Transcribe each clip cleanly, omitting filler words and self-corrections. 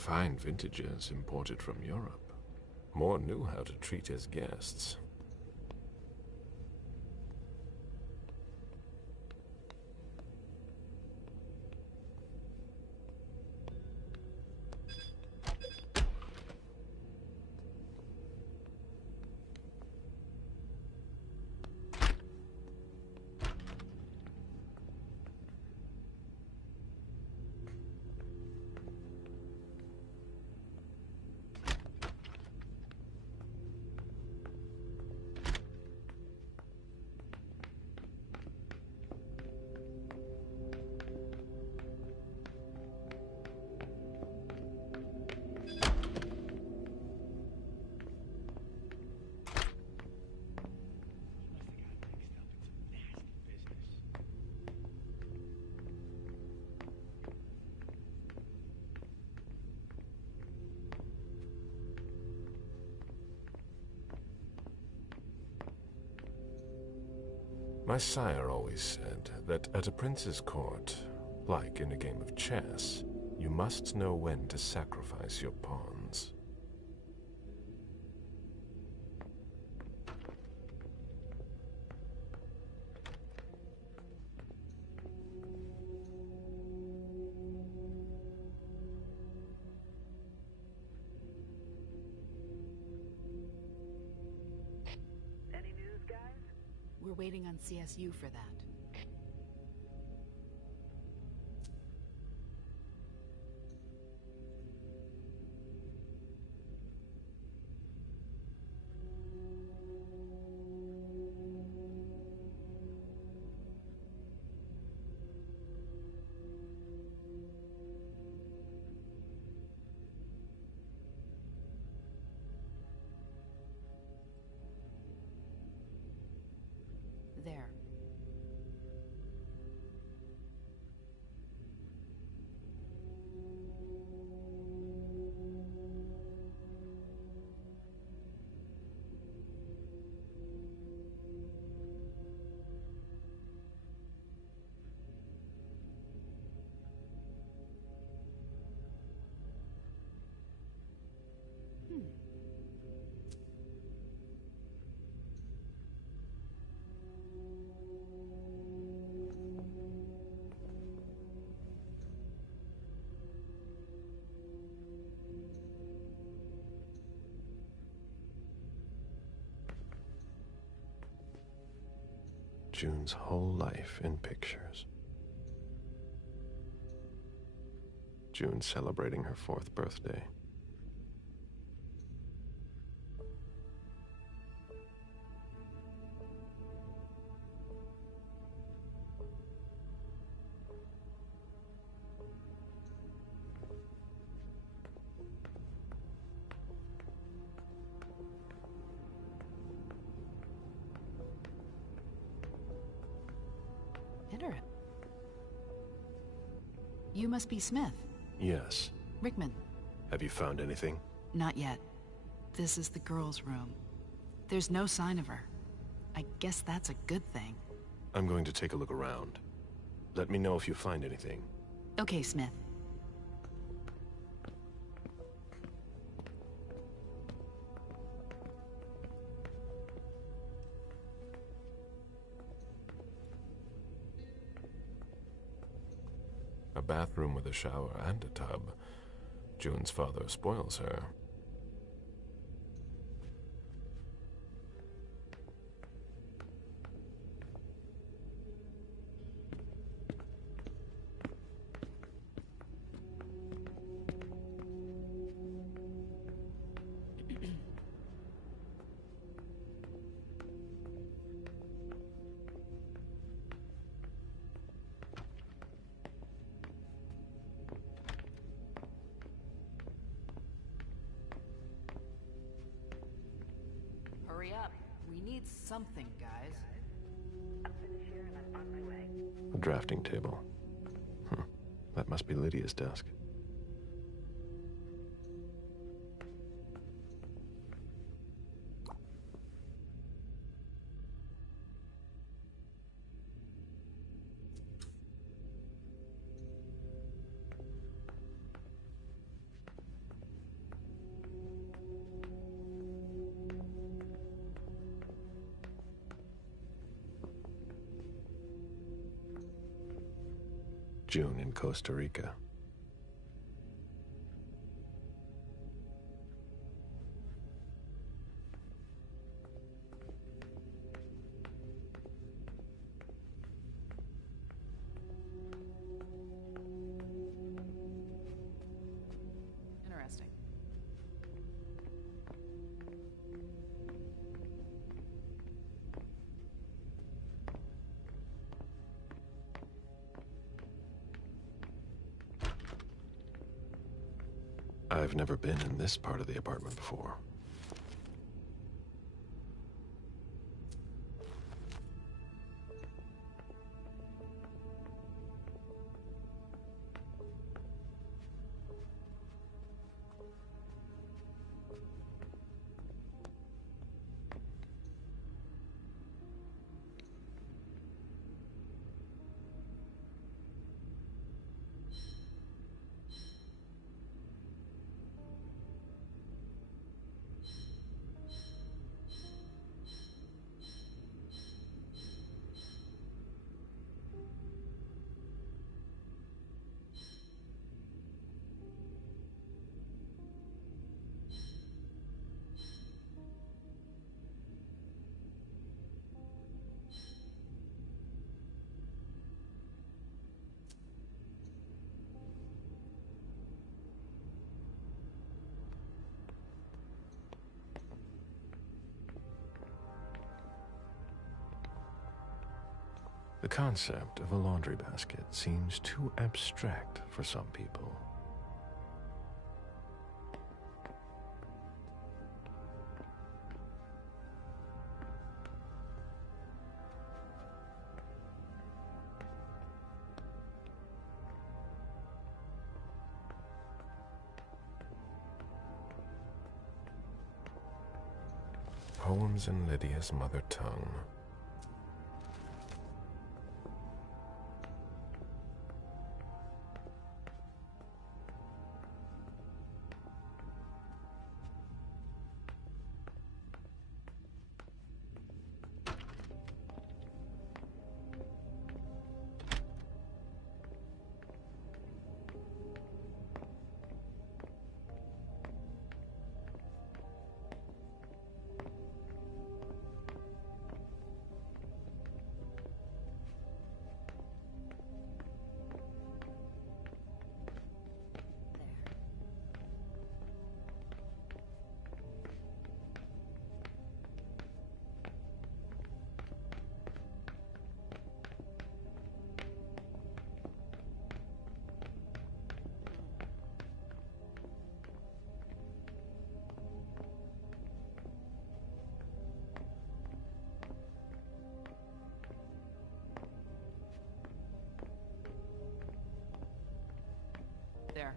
Fine vintages imported from Europe. More knew how to treat his guests. My sire always said that at a prince's court, like in a game of chess, you must know when to sacrifice your pawns. Any news, guys? We're waiting on CSU for that. There. June's whole life in pictures. June celebrating her 4th birthday. Enter. You must be Smith. Yes. Rickman. Have you found anything? Not yet. This is the girl's room. There's no sign of her. I guess that's a good thing. I'm going to take a look around. Let me know if you find anything. Okay, Smith. A bathroom with a shower and a tub. June's father spoils her. Hurry up. We need something, guys. I'll finish here and I'm on my way. A drafting table. That must be Lydia's desk. June in Costa Rica. Interesting. I've never been in this part of the apartment before. The concept of a laundry basket seems too abstract for some people. Poems in Lydia's mother tongue. There.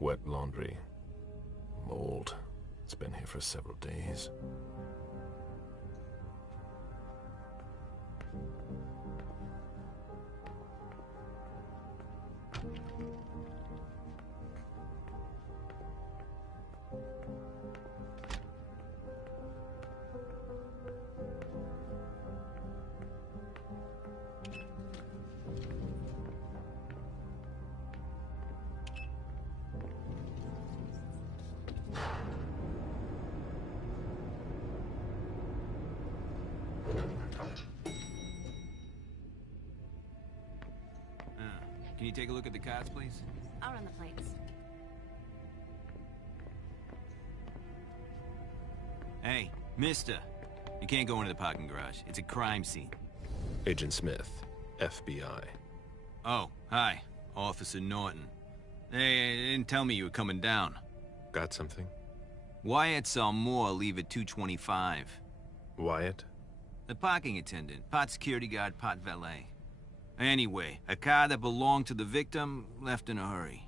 Wet laundry. Mold. It's been here for several days. Can you take a look at the cards, please? I'll run the plates. Hey, mister. You can't go into the parking garage. It's a crime scene. Agent Smith, FBI. Oh, hi. Officer Norton. They didn't tell me you were coming down. Got something? Wyatt saw Moore leave at 2:25. Wyatt? The parking attendant. Part security guard, part valet. Anyway, a car that belonged to the victim left in a hurry.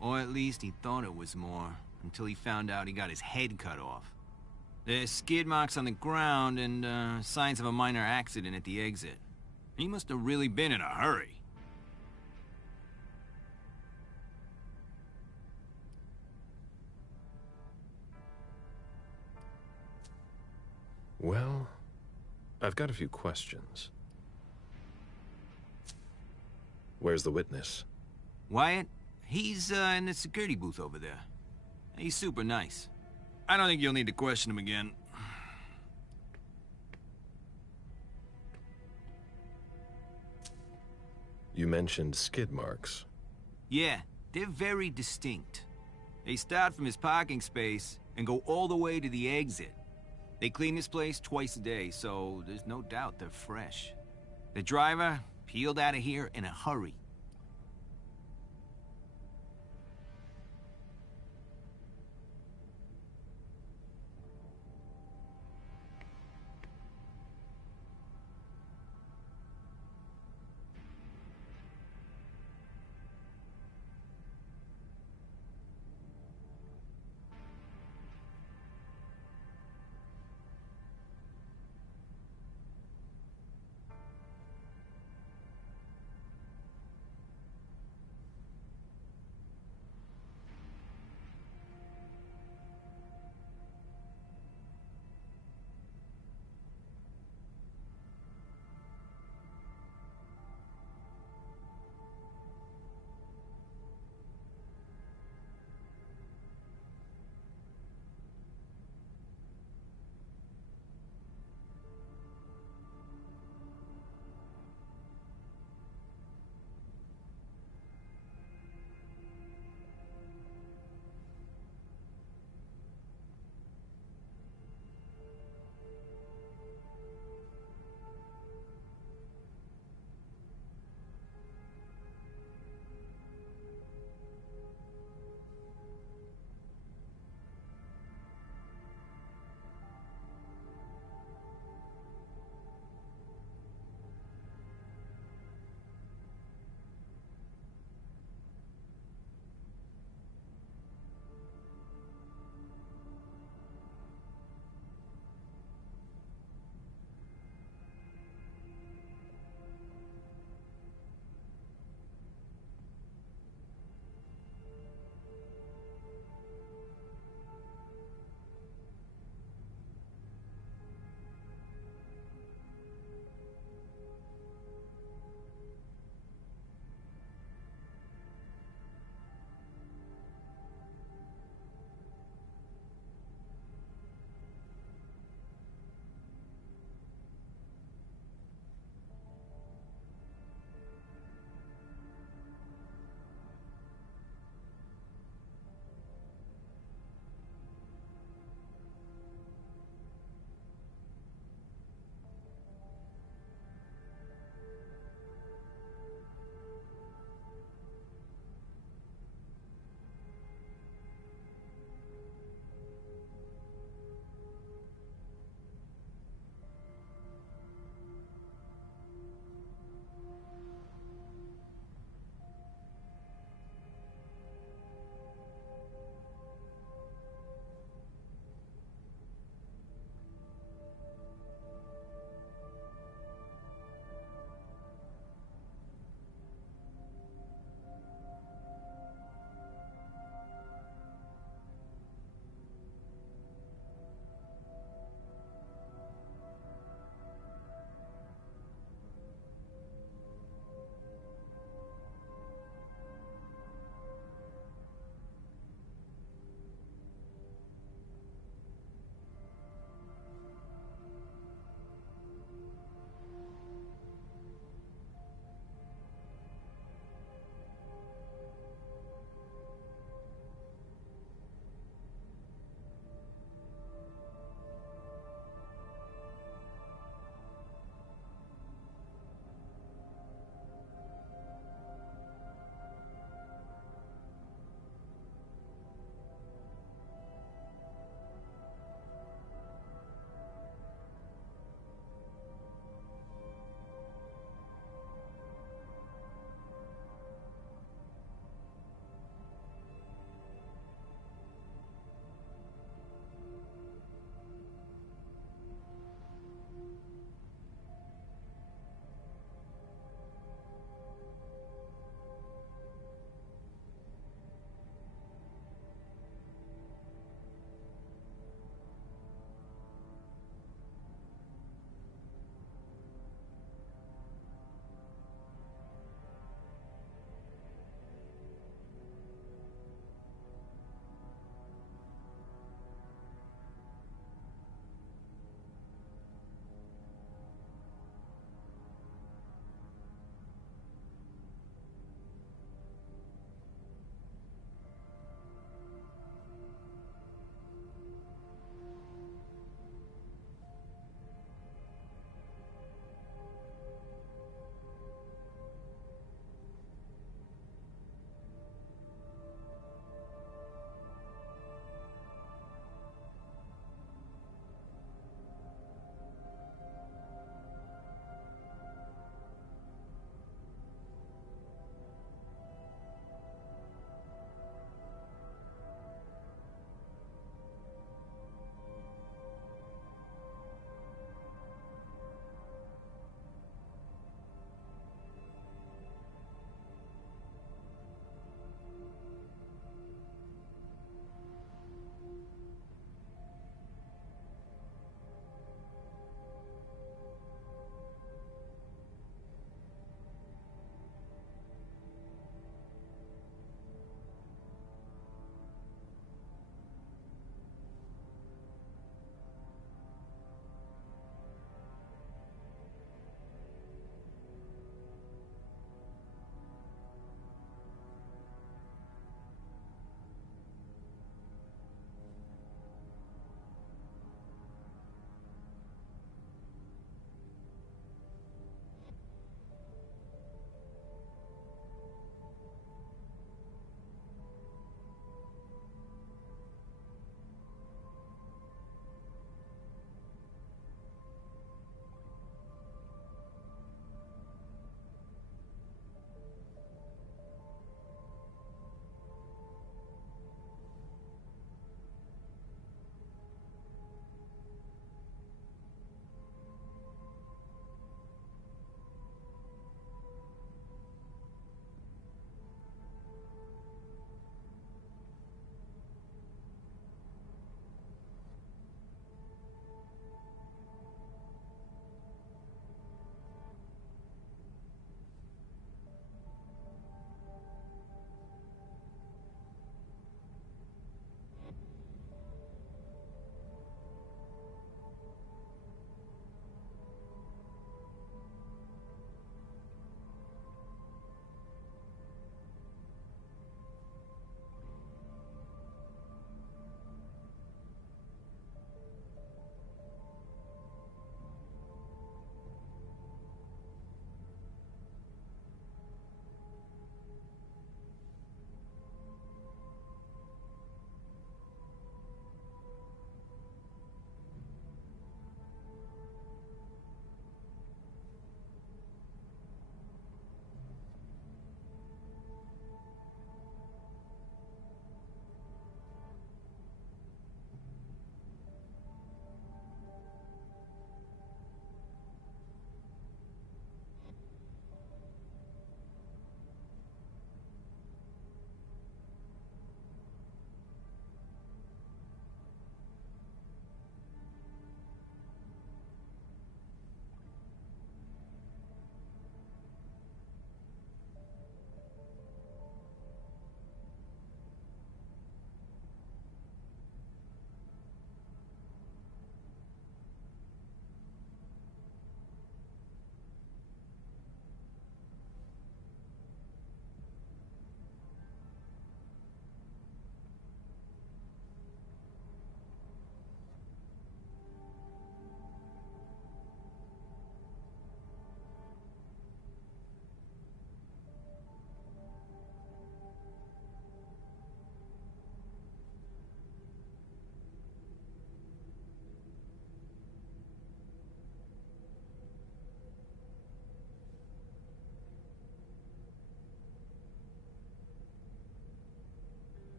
Or at least he thought it was more, until he found out he got his head cut off. There's skid marks on the ground and signs of a minor accident at the exit. He must have really been in a hurry. Well, I've got a few questions. Where's the witness? Wyatt? He's in the security booth over there. He's super nice. I don't think you'll need to question him again. You mentioned skid marks. Yeah, they're very distinct. They start from his parking space and go all the way to the exit. They clean this place twice a day, so there's no doubt they're fresh. The driver peeled out of here in a hurry.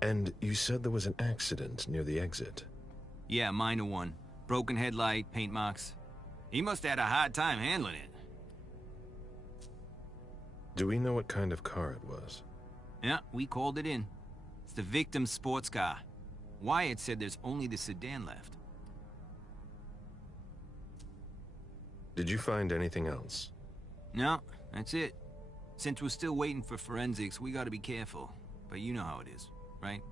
And you said there was an accident near the exit. Yeah, minor one. Broken headlight, paint marks. He must have had a hard time handling it. Do we know what kind of car it was? Yeah, we called it in. It's the victim's sports car. Wyatt said there's only the sedan left. Did you find anything else? No, that's it. Since we're still waiting for forensics, we gotta be careful. But you know how it is, right?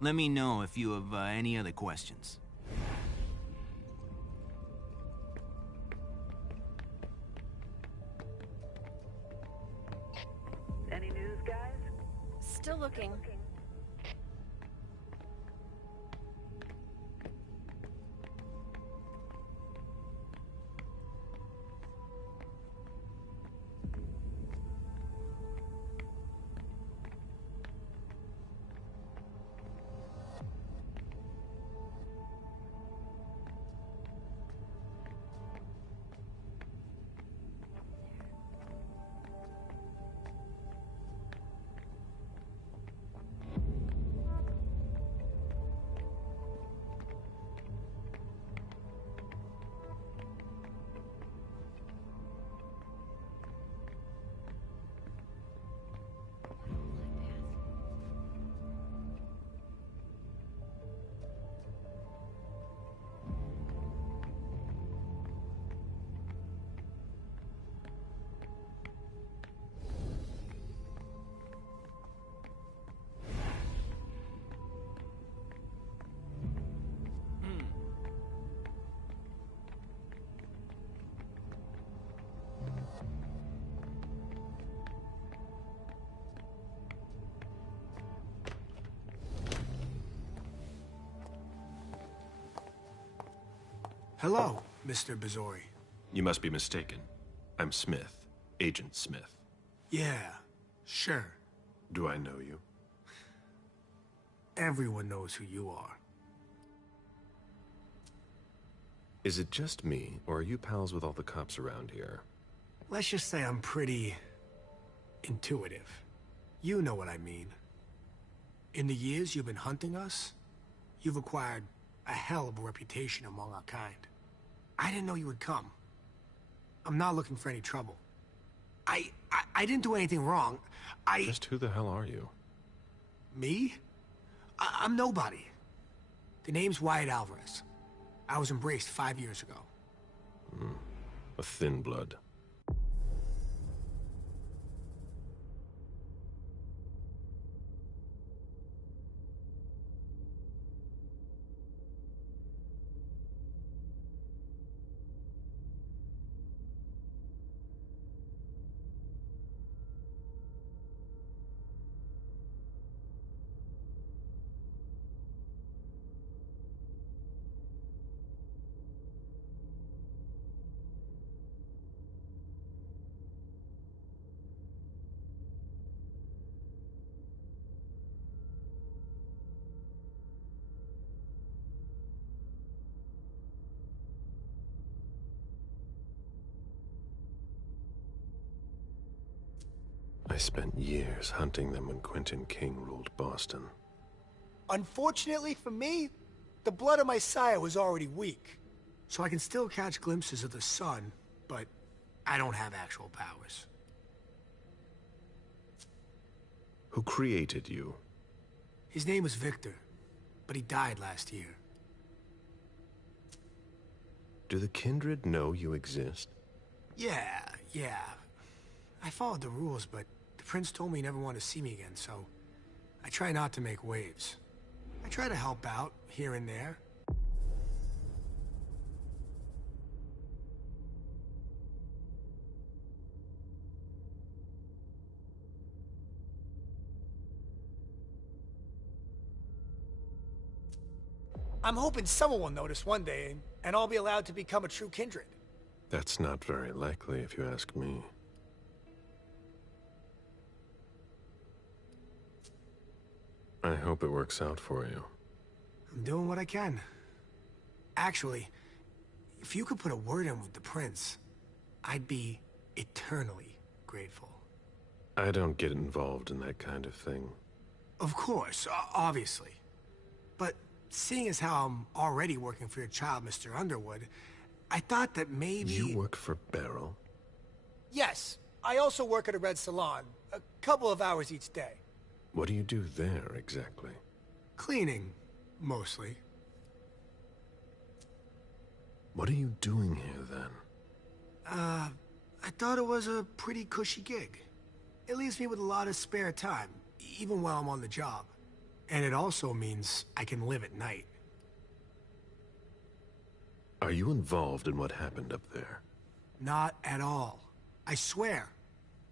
Let me know if you have any other questions. Any news, guys? Still looking. Hello, Mr. Bazori. You must be mistaken. I'm Smith, Agent Smith. Yeah, sure. Do I know you? Everyone knows who you are. Is it just me, or are you pals with all the cops around here? Let's just say I'm pretty intuitive. You know what I mean. In the years you've been hunting us, you've acquired a hell of a reputation among our kind. I didn't know you would come. I'm not looking for any trouble. I didn't do anything wrong. Just who the hell are you? Me? I'm nobody. The name's Wyatt Alvarez. I was embraced 5 years ago. A thin blood. I spent years hunting them when Quentin King ruled Boston. Unfortunately for me, the blood of my sire was already weak. So I can still catch glimpses of the sun, but I don't have actual powers. Who created you? His name was Victor, but he died last year. Do the kindred know you exist? Yeah. I followed the rules, but the prince told me he never wanted to see me again, so I try not to make waves. I try to help out, here and there. I'm hoping someone will notice one day, and I'll be allowed to become a true kindred. That's not very likely, if you ask me. I hope it works out for you. I'm doing what I can. Actually, if you could put a word in with the prince, I'd be eternally grateful. I don't get involved in that kind of thing. Of course, obviously. But seeing as how I'm already working for your child, Mr. Underwood, I thought that maybe... You work for Beryl? Yes. I also work at a red salon, a couple of hours each day. What do you do there, exactly? Cleaning, mostly. What are you doing here, then? I thought it was a pretty cushy gig. It leaves me with a lot of spare time, even while I'm on the job. And it also means I can live at night. Are you involved in what happened up there? Not at all. I swear.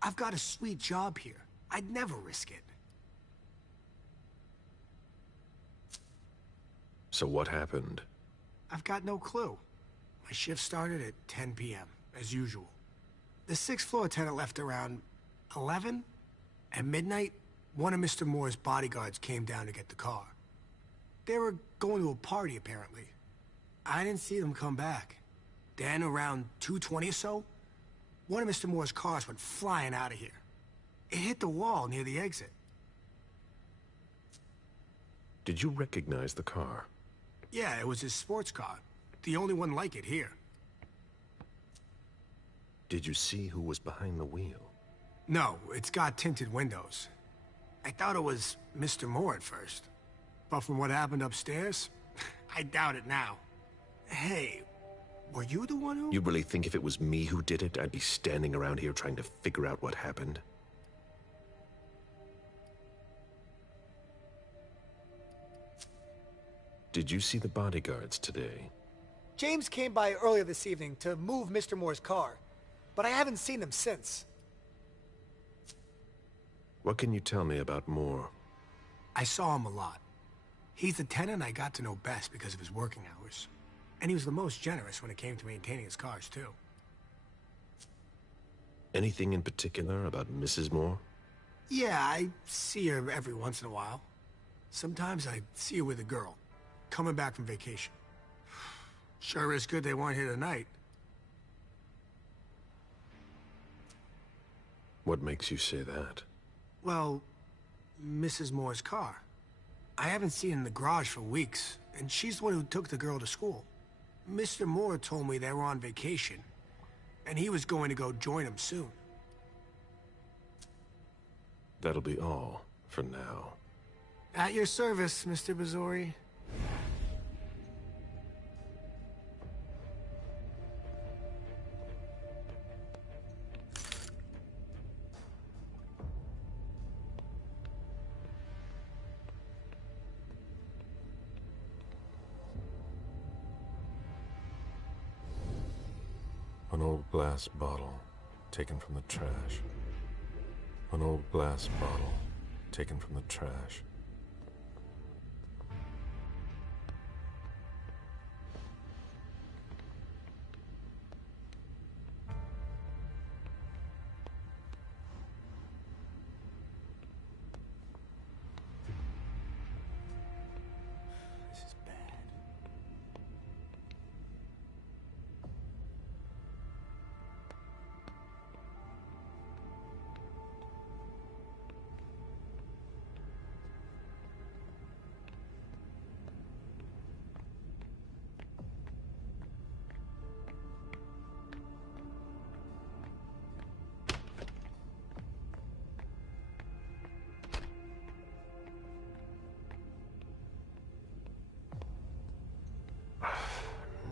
I've got a sweet job here. I'd never risk it. So what happened? I've got no clue. My shift started at 10 p.m., as usual. The sixth floor tenant left around 11. At midnight, one of Mr. Moore's bodyguards came down to get the car. They were going to a party, apparently. I didn't see them come back. Then, around 2:20 or so, one of Mr. Moore's cars went flying out of here. It hit the wall near the exit. Did you recognize the car? Yeah, it was his sports car. The only one like it here. Did you see who was behind the wheel? No, it's got tinted windows. I thought it was Mr. Moore at first. But from what happened upstairs, I doubt it now. Hey, were you the one who... You really think if it was me who did it, I'd be standing around here trying to figure out what happened? Did you see the bodyguards today? James came by earlier this evening to move Mr. Moore's car, but I haven't seen them since. What can you tell me about Moore? I saw him a lot. He's the tenant I got to know best because of his working hours. And he was the most generous when it came to maintaining his cars, too. Anything in particular about Mrs. Moore? Yeah, I see her every once in a while. Sometimes I see her with a girl, coming back from vacation. Sure is good they weren't here tonight. What makes you say that? Well, Mrs. Moore's car. I haven't seen her in the garage for weeks, and she's the one who took the girl to school. Mr. Moore told me they were on vacation, and he was going to go join them soon. That'll be all for now. At your service, Mr. Bazzori. An old glass bottle taken from the trash. An old glass bottle taken from the trash. This is bad.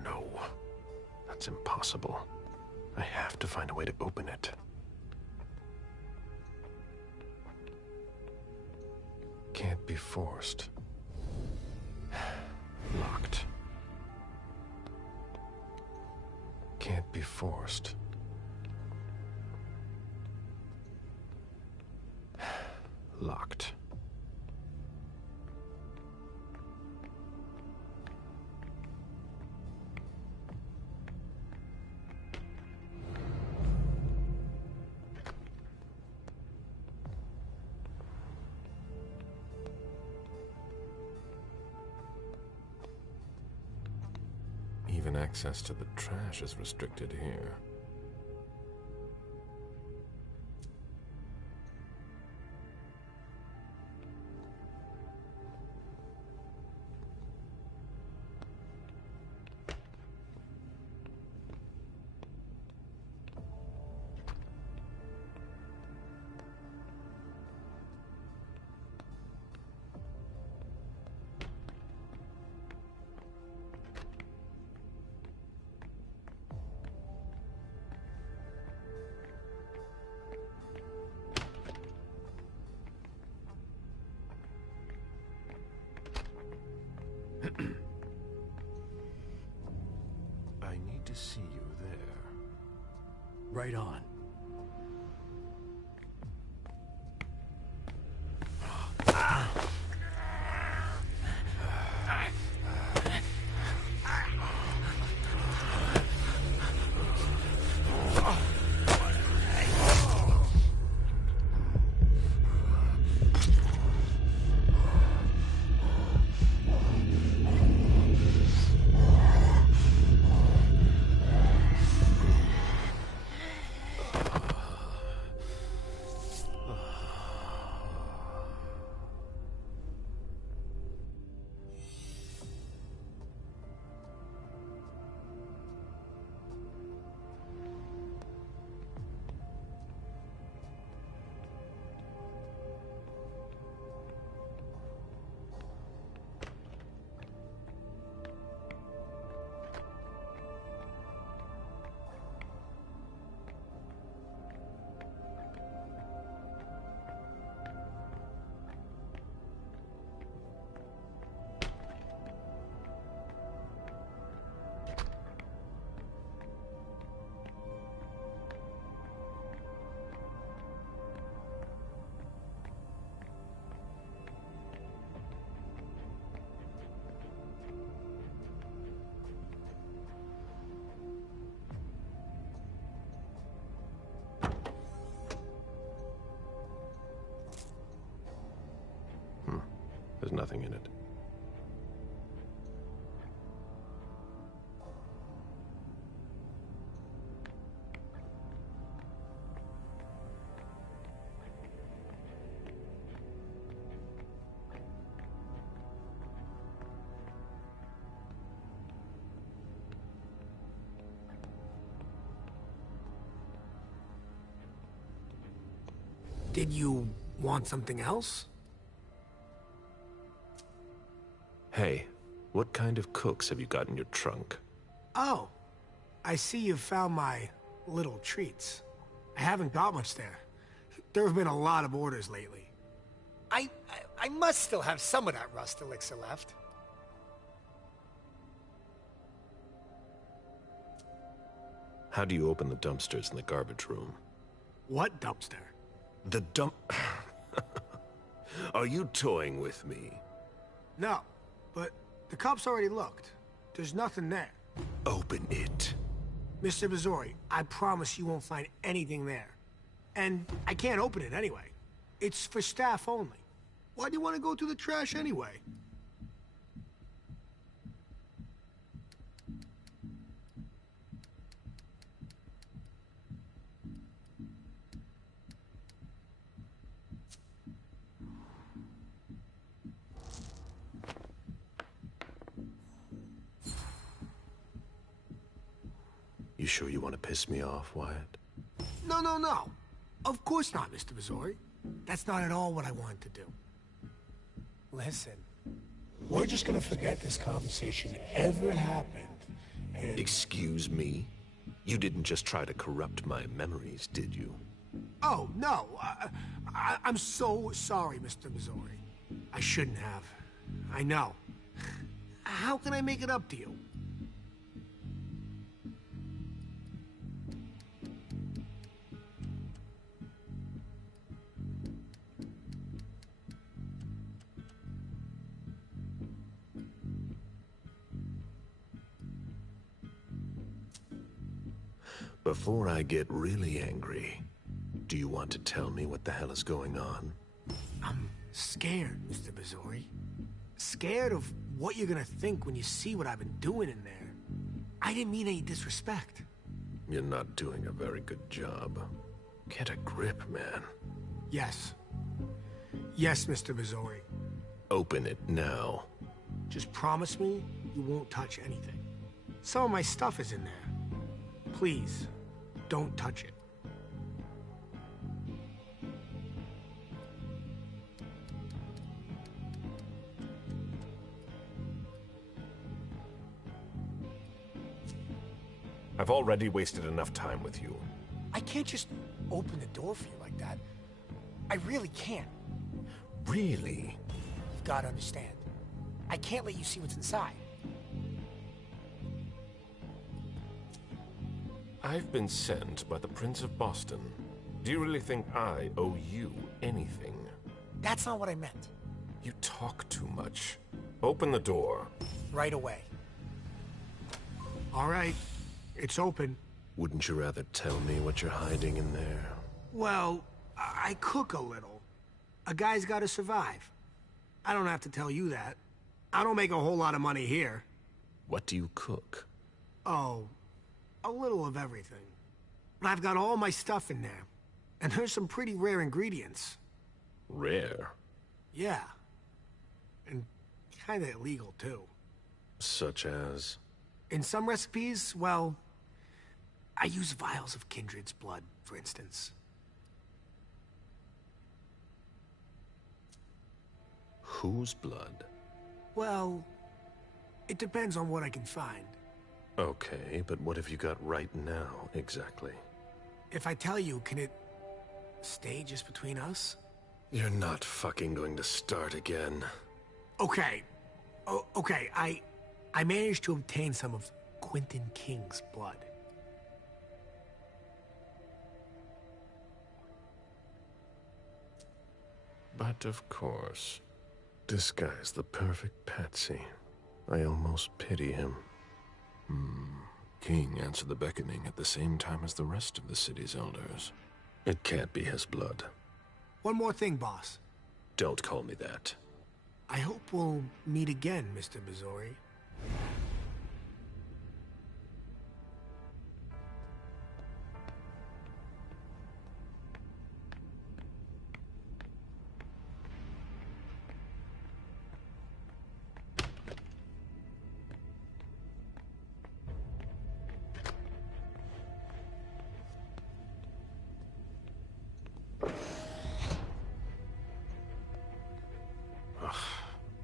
No, that's impossible. I have to find a way to open it. Can't be forced. Locked. Can't be forced. Locked. Even access to the trash is restricted here. Right on. There's nothing in it. Did you want something else? Hey, what kind of cooks have you got in your trunk? Oh, I see you've found my little treats. I haven't got much there. There have been a lot of orders lately. I must still have some of that rust elixir left. How do you open the dumpsters in the garbage room? What dumpster? The dump... Are you toying with me? No, but the cops already looked. There's nothing there. Open it. Mr. Missouri, I promise you won't find anything there. And I can't open it anyway. It's for staff only. Why do you want to go through the trash anyway? You sure you want to piss me off, Wyatt? No, no, no. Of course not, Mr. Missouri. That's not at all what I wanted to do. Listen, we're just gonna forget this conversation ever happened. And... Excuse me? You didn't just try to corrupt my memories, did you? Oh, no. I'm so sorry, Mr. Missouri. I shouldn't have. I know. How can I make it up to you? Before I get really angry, do you want to tell me what the hell is going on? I'm scared, Mr. Missouri. Scared of what you're gonna think when you see what I've been doing in there. I didn't mean any disrespect. You're not doing a very good job. Get a grip, man. Yes. Yes, Mr. Missouri. Open it now. Just promise me you won't touch anything. Some of my stuff is in there. Please, don't touch it. I've already wasted enough time with you. I can't just open the door for you like that. I really can't. Really? You've got to understand. I can't let you see what's inside. I've been sent by the Prince of Boston. Do you really think I owe you anything? That's not what I meant. You talk too much. Open the door. Right away. All right, it's open. Wouldn't you rather tell me what you're hiding in there? Well, I cook a little. A guy's gotta survive. I don't have to tell you that. I don't make a whole lot of money here. What do you cook? Oh, a little of everything. But I've got all my stuff in there. And there's some pretty rare ingredients. Rare? Yeah. And kinda illegal, too. Such as? In some recipes, well, I use vials of Kindred's blood, for instance. Whose blood? Well, it depends on what I can find. Okay, but what have you got right now, exactly? If I tell you, can it stay just between us? You're not fucking going to start again. Okay. Okay, I managed to obtain some of Quentin King's blood. But of course, this guy's the perfect patsy. I almost pity him. King answered the beckoning at the same time as the rest of the city's elders. It can't be his blood. One more thing, boss. Don't call me that. I hope we'll meet again, Mr. Bizori.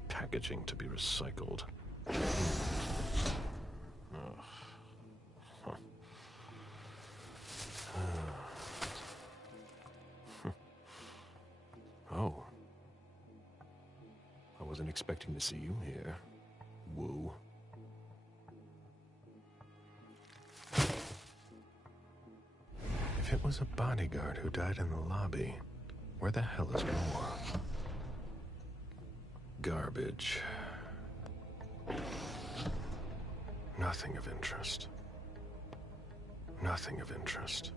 Packaging to be recycled. Oh. I wasn't expecting to see you here. Woo. If it was a bodyguard who died in the lobby, where the hell is more? Garbage. Nothing of interest. Nothing of interest.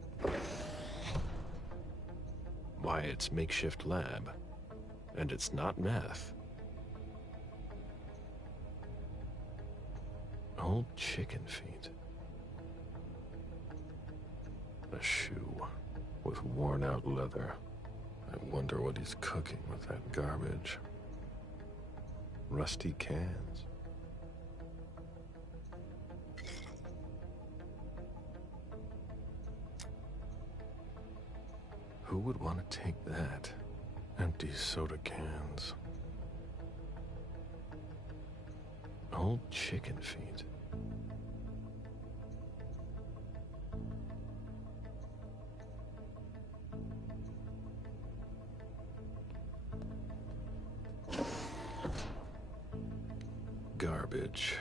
Why, it's makeshift lab. And it's not meth. Old chicken feet. A shoe with worn-out leather. I wonder what he's cooking with that garbage. Rusty cans. Who would want to take that? Empty soda cans. Old chicken feet. Garbage.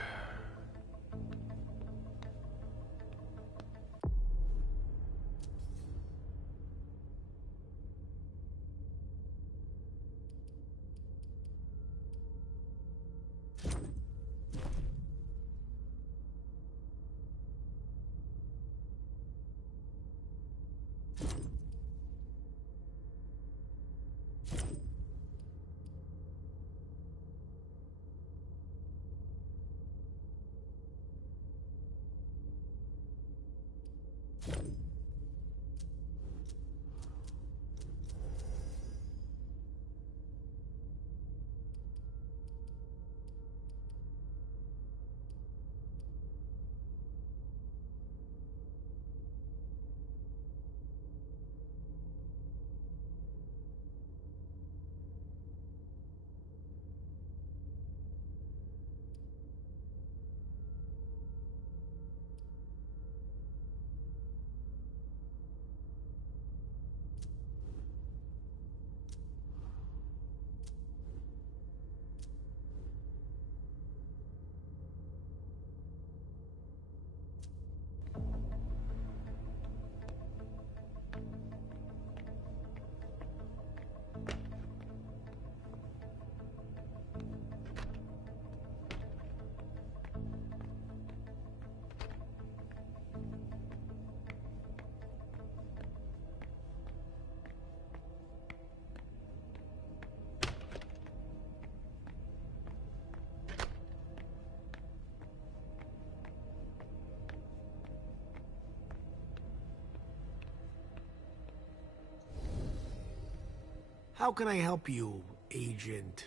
How can I help you, Agent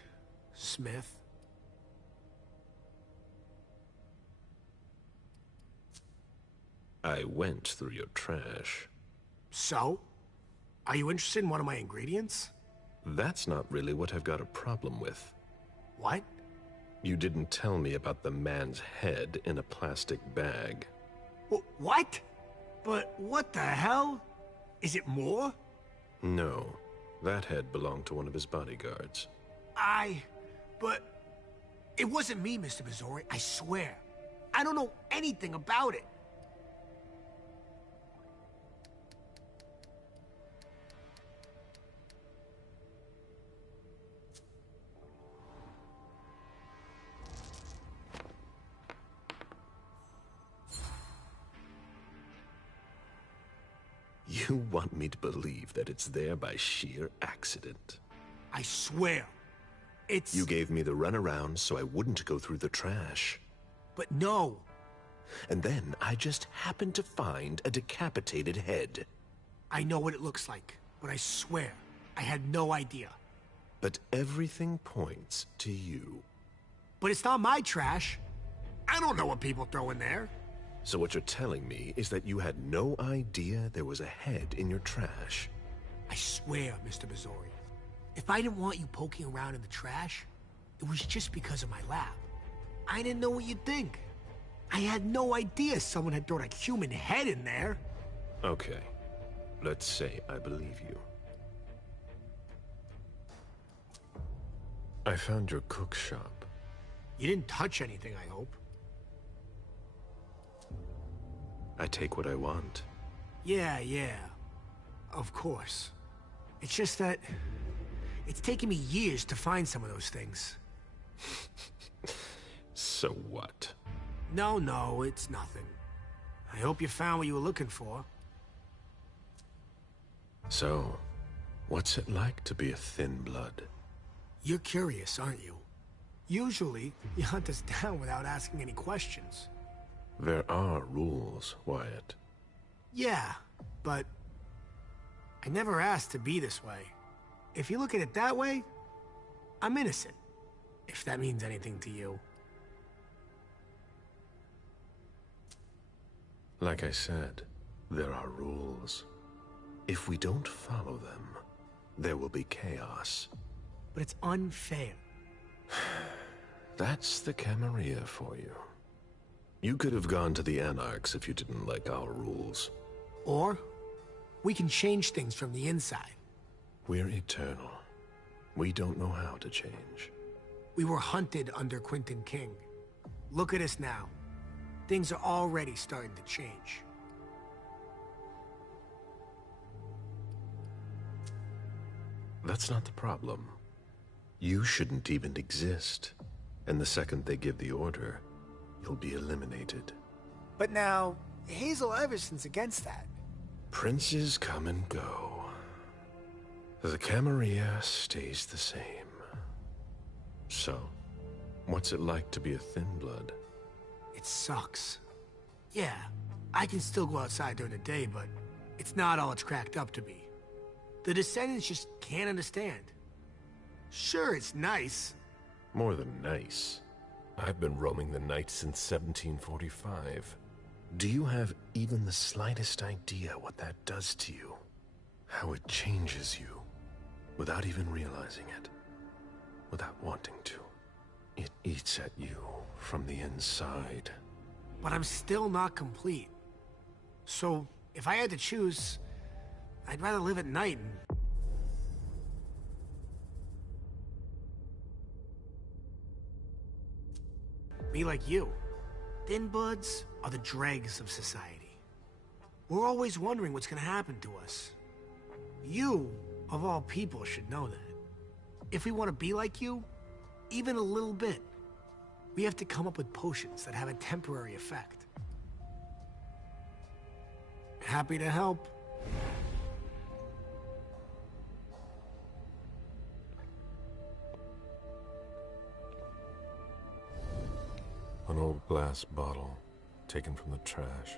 Smith? I went through your trash. So? Are you interested in one of my ingredients? That's not really what I've got a problem with. What? You didn't tell me about the man's head in a plastic bag. What? But what the hell? Is it more? No, that head belonged to one of his bodyguards. But it wasn't me, Mr. Missouri, I swear. I don't know anything about it. You want me to believe that it's there by sheer accident? I swear. It's... You gave me the runaround so I wouldn't go through the trash. But no. And then I just happened to find a decapitated head. I know what it looks like, but I swear, I had no idea. But everything points to you. But it's not my trash. I don't know what people throw in there. So what you're telling me is that you had no idea there was a head in your trash? I swear, Mr. Missouri, if I didn't want you poking around in the trash, it was just because of my lab. I didn't know what you'd think. I had no idea someone had thrown a human head in there. Okay, let's say I believe you. I found your cook shop. You didn't touch anything, I hope. I take what I want. Yeah. Of course. It's just that... it's taken me years to find some of those things. So what? No, it's nothing. I hope you found what you were looking for. So, what's it like to be a thin blood? You're curious, aren't you? Usually, you hunt us down without asking any questions. There are rules, Wyatt. Yeah, but... I never asked to be this way. If you look at it that way, I'm innocent. If that means anything to you. Like I said, there are rules. If we don't follow them, there will be chaos. But it's unfair. That's the Camarilla for you. You could have gone to the Anarchs if you didn't like our rules. Or, we can change things from the inside. We're eternal. We don't know how to change. We were hunted under Quentin King. Look at us now. Things are already starting to change. That's not the problem. You shouldn't even exist. And the second they give the order, you'll be eliminated. But now, Hazel Everson's against that. Princes come and go. The Camarilla stays the same. So, what's it like to be a thin blood? It sucks. Yeah, I can still go outside during the day, but it's not all it's cracked up to be. The descendants just can't understand. Sure, it's nice. More than nice. I've been roaming the night since 1745. Do you have even the slightest idea what that does to you? How it changes you, without even realizing it, without wanting to. It eats at you from the inside. But I'm still not complete. So, if I had to choose, I'd rather live at night and... be like you. Thin bloods are the dregs of society. We're always wondering what's gonna happen to us. You, of all people, should know that. If we want to be like you, even a little bit, we have to come up with potions that have a temporary effect. Happy to help. An old glass bottle taken from the trash.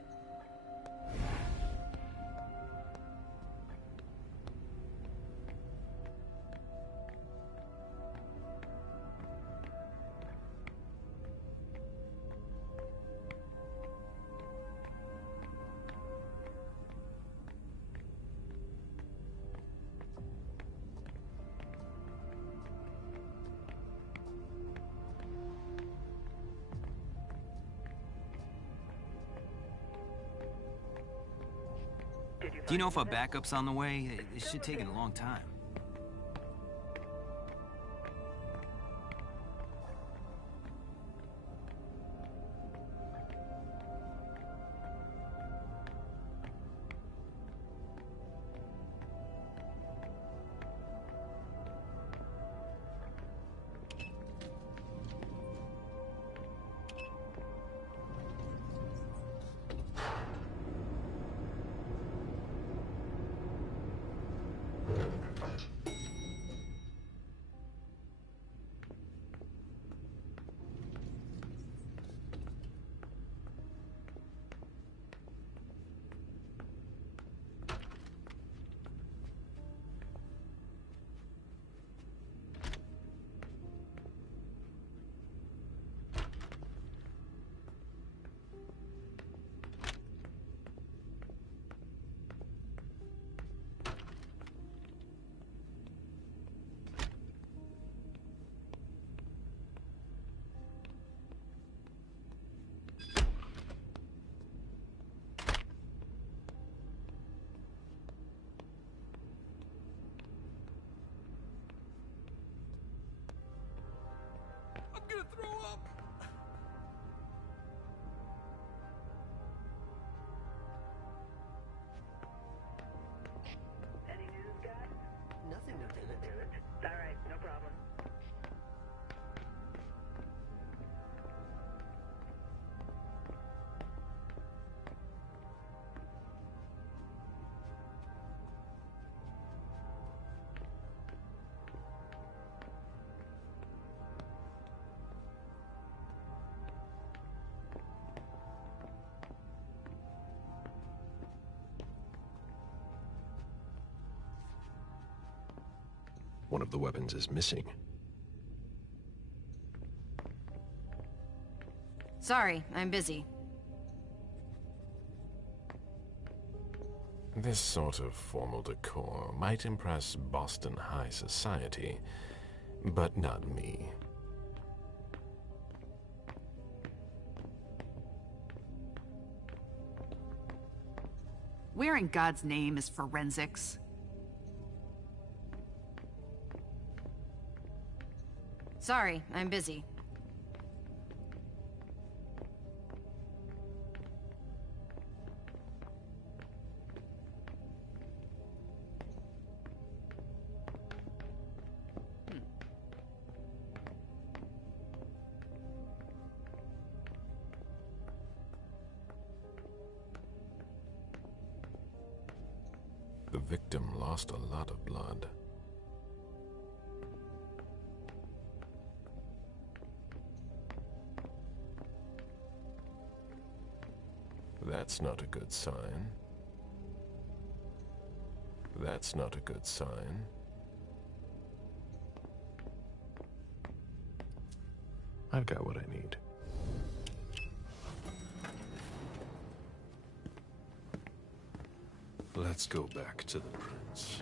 Do you know if our backup's on the way? It should take a long time. Any news, guys? Nothing, Lieutenant. All right, no problem. One of the weapons is missing. Sorry, I'm busy. This sort of formal decor might impress Boston high society, but not me. Where in God's name is forensics? Sorry, I'm busy. The victim lost a lot of blood. That's not a good sign. That's not a good sign. I've got what I need. Let's go back to the prince.